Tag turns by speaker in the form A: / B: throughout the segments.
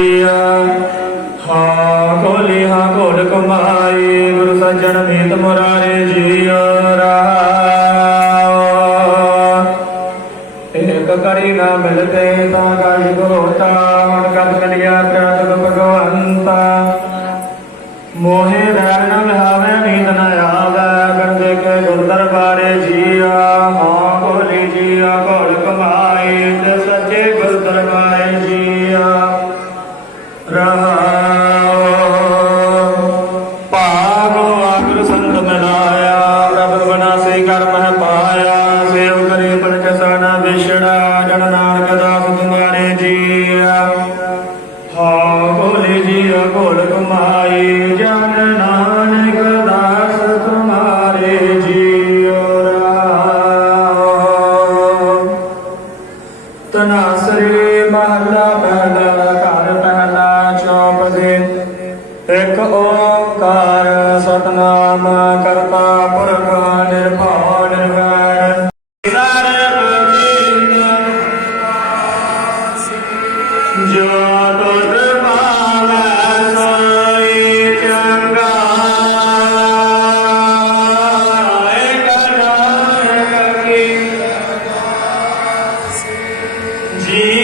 A: ਹਾ ਕੋਲੇ ਹਾ ਕੋਲ ਕਮਾਏ ਗੁਰੂ ਸੱਜਣ ਮੇਤ ਮੁਰਾਰੇ ਜੀਓ ਰਾਮ ਇੱਕ ਕਰੀ ਨਾ ਮਿਲਤੇ विष्णा जनना see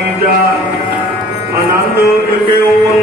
A: ਤੀਜਾ ਆਨੰਦ ਇਕੇ ਓਮ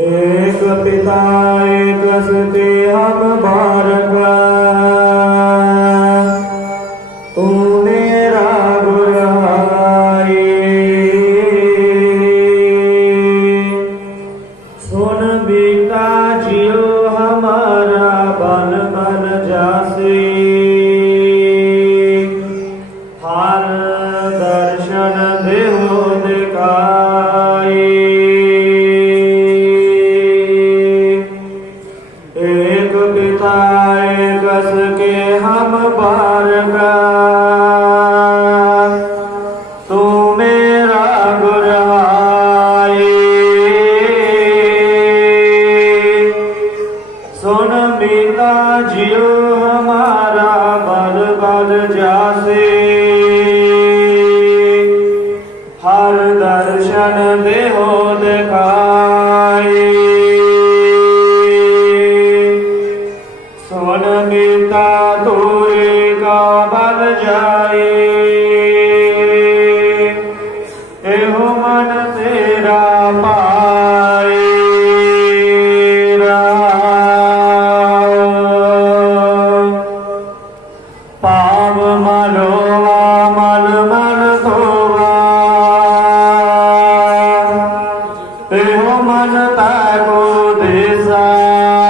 B: एक पिता एक सते हम भाई तेव्हा मन तागो देसा.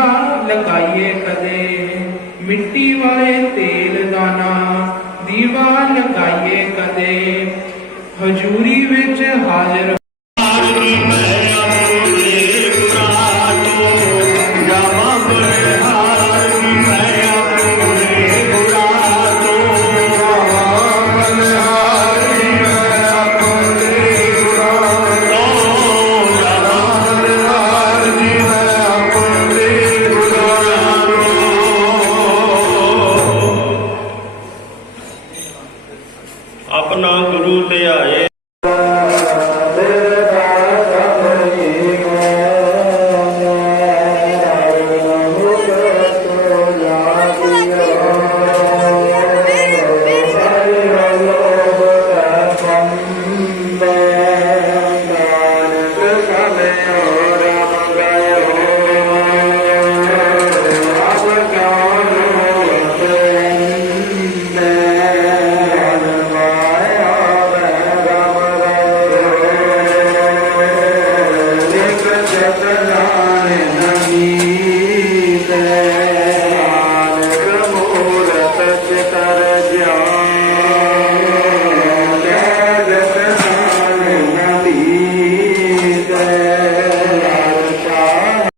C: ਦੀਵਾ ਲਗਾਈਏ ਕਦੇ। ਮਿੱਟੀ ਵਾਲੇ ਤੇਲ ਦਾਨਾ ਦੀਵਾ ਲਗਾਈਏ ਕਦੇ। ਹਜੂਰੀ ਵਿੱਚ ਹਾਜ਼ਰ